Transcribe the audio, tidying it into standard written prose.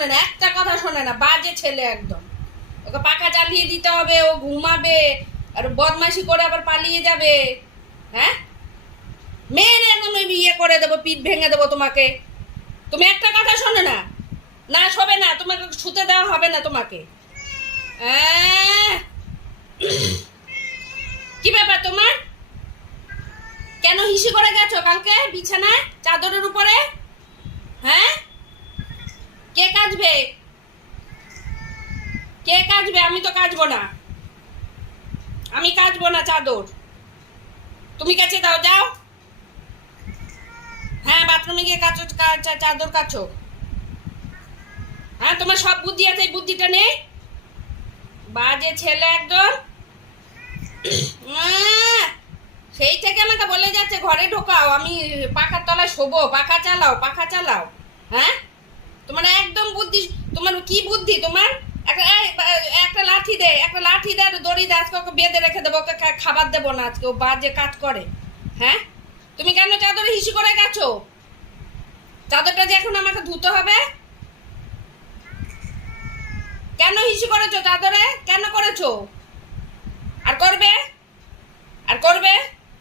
শোনে না, একটা কথা শোনে না, বাজে ছেলে একদম। ওকে পাখা চালিয়ে দিতে হবে, ও ঘুমাবে, আর বদমাশি করে আবার পালিয়ে যাবে। হ্যাঁ, মেয়ের একদম ইয়ে করে দেবো, পিঠ ভেঙে দেবো তোমাকে। তুমি একটা কথা শোনো না, না শোবে না, তোমাকে শুতে দেওয়া হবে না তোমাকে। কি ব্যাপার তোমার? কেন হিসি করে গেছো কালকে বিছানায় চাদরের উপরে? হ্যাঁ, কে কাচবে? কে কাচবে? আমি তো কাচবো না, আমি কাচবো না চাদর। তুমি কাছে দাও, যাও। হ্যাঁ, বাথরুমে গিয়ে কাচো, চাদর কাচো। হ্যাঁ, তোমার সব বুদ্ধি আছে, এই বুদ্ধিটা নেই। বাজে ছেলে একদম। সেই থেকে আমাকে বলে যাচ্ছে ঘরে ঢোকাও, আমি পাখার তলায় শোবো, পাখা চালাও, পাখা চালাও। হ্যাঁ, তোমার একদম বুদ্ধি, তোমার কি বুদ্ধি তোমার? একটা লাঠি দে, একটা লাঠি দে, দড়ি দে, আজকে ওকে বেঁধে রেখে দেবো, ওকে খাবার দেবো না আজকে, ও বাজে কাজ করে। হ্যাঁ, তুমি কেন চাদরে হিসু করে গেছো? চাদরটা যে এখন আমাকে ধুতে হবে। কেন হিসু করেছো চাদরে? কেন করেছো? আর করবে? আর করবে?